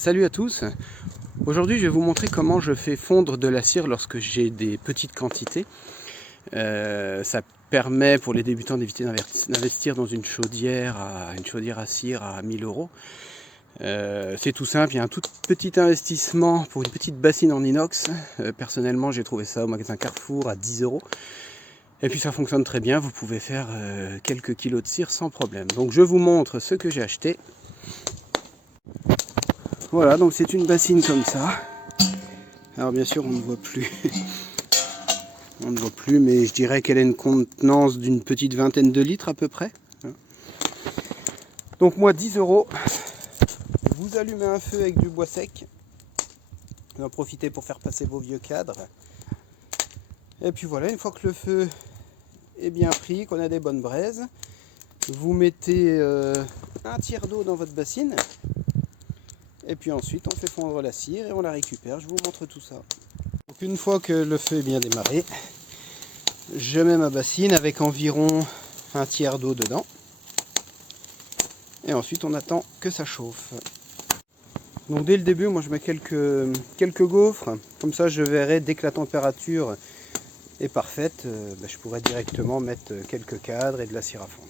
Salut à tous. Aujourd'hui je vais vous montrer comment je fais fondre de la cire lorsque j'ai des petites quantités. Ça permet pour les débutants d'éviter d'investir dans une chaudière à cire à 1000 euros. C'est tout simple, il y a un tout petit investissement pour une petite bassine en inox. Personnellement j'ai trouvé ça au magasin Carrefour à 10 euros. Et puis ça fonctionne très bien, vous pouvez faire quelques kilos de cire sans problème. Donc je vous montre ce que j'ai acheté. Voilà, donc c'est une bassine comme ça. Alors bien sûr on ne voit plus. On ne voit plus, mais je dirais qu'elle a une contenance d'une petite vingtaine de litres à peu près. Donc moi 10 euros. Vous allumez un feu avec du bois sec. Vous en profitez pour faire passer vos vieux cadres. Et puis voilà, une fois que le feu est bien pris, qu'on a des bonnes braises, vous mettez un tiers d'eau dans votre bassine. Et puis ensuite on fait fondre la cire et on la récupère. Je vous montre tout ça. Donc une fois que le feu est bien démarré, je mets ma bassine avec environ un tiers d'eau dedans. Et ensuite on attend que ça chauffe. Donc dès le début, moi je mets quelques gaufres. Comme ça je verrai dès que la température est parfaite, je pourrai directement mettre quelques cadres et de la cire à fondre.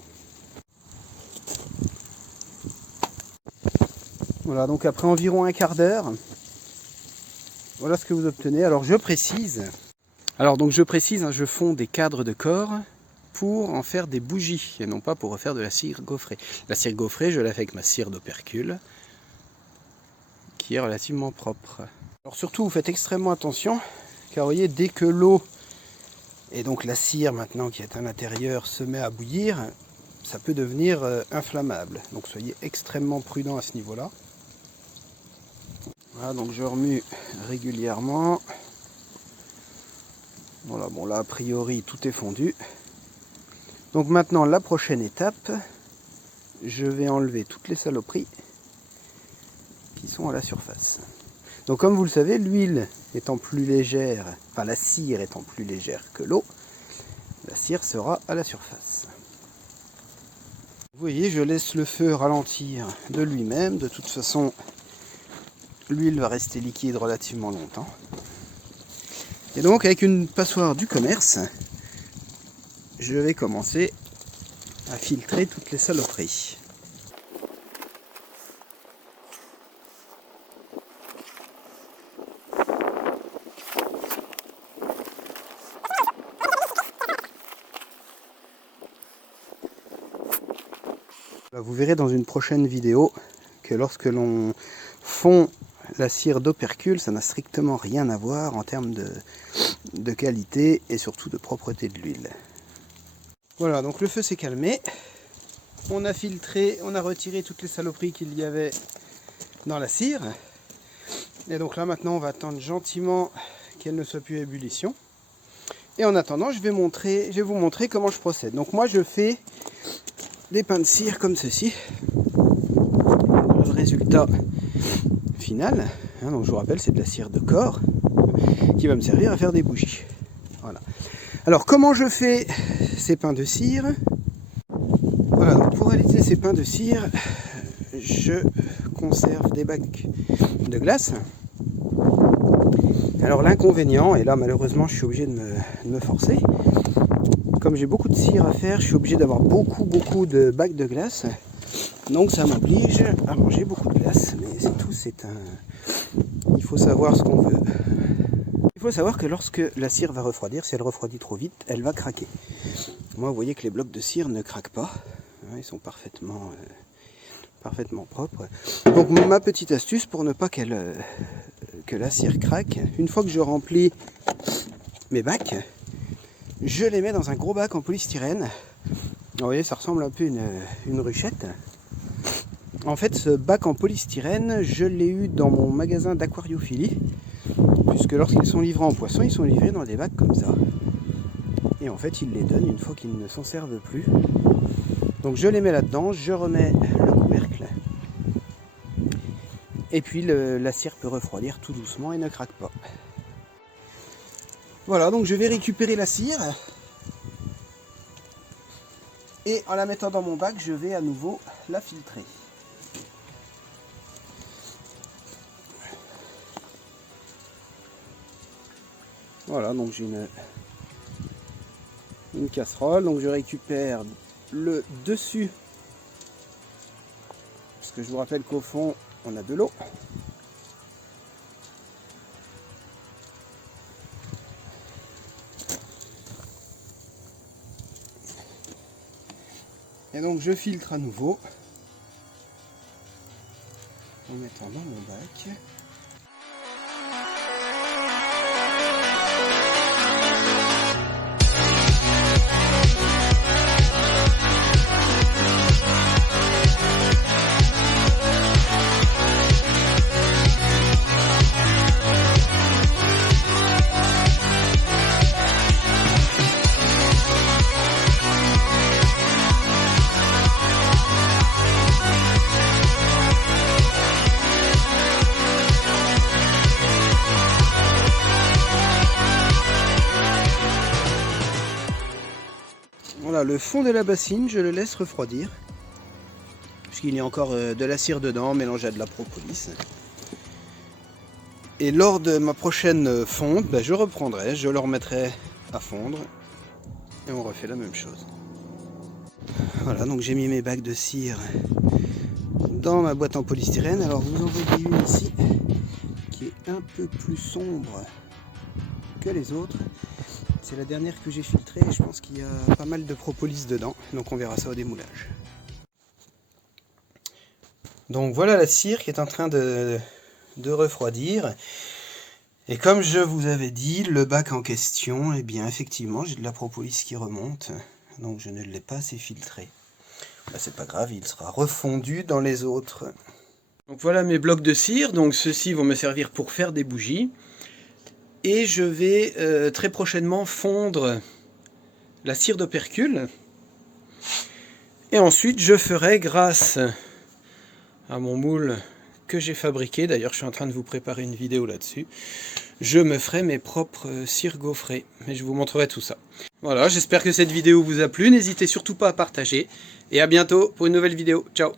Voilà, donc après environ un quart d'heure, voilà ce que vous obtenez. Alors je précise, je fonds des cadres de corps pour en faire des bougies et non pas pour refaire de la cire gaufrée. La cire gaufrée, je la fais avec ma cire d'opercule qui est relativement propre. Alors surtout, vous faites extrêmement attention car vous voyez, dès que l'eau et donc la cire maintenant qui est à l'intérieur se met à bouillir, ça peut devenir inflammable. Donc soyez extrêmement prudent à ce niveau-là. Voilà, donc je remue régulièrement. Voilà, bon là a priori tout est fondu. Donc maintenant la prochaine étape, je vais enlever toutes les saloperies qui sont à la surface. Donc comme vous le savez, l'huile étant plus légère, enfin la cire étant plus légère que l'eau, la cire sera à la surface. Vous voyez, je laisse le feu ralentir de lui-même. De toute façon, l'huile va rester liquide relativement longtemps. Et donc avec une passoire du commerce, je vais commencer à filtrer toutes les saloperies. Vous verrez dans une prochaine vidéo que lorsque l'on fond la cire d'opercule, ça n'a strictement rien à voir en termes de qualité et surtout de propreté de l'huile. Voilà, donc le feu s'est calmé. On a filtré, on a retiré toutes les saloperies qu'il y avait dans la cire. Et donc là maintenant on va attendre gentiment qu'elle ne soit plus à ébullition. Et en attendant, je vais vous montrer comment je procède. Donc moi je fais des pains de cire comme ceci. Le résultat final, donc je vous rappelle, c'est de la cire de corps qui va me servir à faire des bougies. Voilà. Alors comment je fais ces pains de cire? Voilà, donc pour réaliser ces pains de cire, je conserve des bacs de glace. Alors l'inconvénient, et là malheureusement je suis obligé de me forcer, comme j'ai beaucoup de cire à faire, je suis obligé d'avoir beaucoup de bacs de glace. Donc ça m'oblige à manger beaucoup de glace. Mais c'est tout, il faut savoir ce qu'on veut. Il faut savoir que lorsque la cire va refroidir, si elle refroidit trop vite, elle va craquer. Moi, vous voyez que les blocs de cire ne craquent pas. Ils sont parfaitement propres. Donc ma petite astuce pour ne pas que la cire craque, une fois que je remplis mes bacs, je les mets dans un gros bac en polystyrène. Vous voyez, ça ressemble un peu à une ruchette. En fait, ce bac en polystyrène, je l'ai eu dans mon magasin d'aquariophilie, puisque lorsqu'ils sont livrés en poisson, ils sont livrés dans des bacs comme ça. Et en fait, ils les donnent une fois qu'ils ne s'en servent plus. Donc je les mets là-dedans, je remets le couvercle. Et puis la cire peut refroidir tout doucement et ne craque pas. Voilà, donc je vais récupérer la cire. Et en la mettant dans mon bac, je vais à nouveau la filtrer. Voilà, donc j'ai une casserole, donc je récupère le dessus, parce que je vous rappelle qu'au fond on a de l'eau. Et donc je filtre à nouveau en mettant dans mon bac. Voilà, le fond de la bassine, je le laisse refroidir. Puisqu'il y a encore de la cire dedans, mélangée à de la propolis. Et lors de ma prochaine fonte, je reprendrai, je le remettrai à fondre. Et on refait la même chose. Voilà, donc j'ai mis mes bacs de cire dans ma boîte en polystyrène. Alors vous en voyez une ici, qui est un peu plus sombre que les autres. C'est la dernière que j'ai filtrée et je pense qu'il y a pas mal de propolis dedans, donc on verra ça au démoulage. Donc voilà la cire qui est en train de refroidir. Et comme je vous avais dit, le bac en question, eh bien effectivement j'ai de la propolis qui remonte, donc je ne l'ai pas assez filtré. Là, c'est pas grave, il sera refondu dans les autres. Donc voilà mes blocs de cire, donc ceux-ci vont me servir pour faire des bougies. Et je vais très prochainement fondre la cire d'opercule. Et ensuite je ferai, grâce à mon moule que j'ai fabriqué, d'ailleurs je suis en train de vous préparer une vidéo là-dessus, je me ferai mes propres cires gaufrées. Mais je vous montrerai tout ça. Voilà, j'espère que cette vidéo vous a plu. N'hésitez surtout pas à partager. Et à bientôt pour une nouvelle vidéo. Ciao!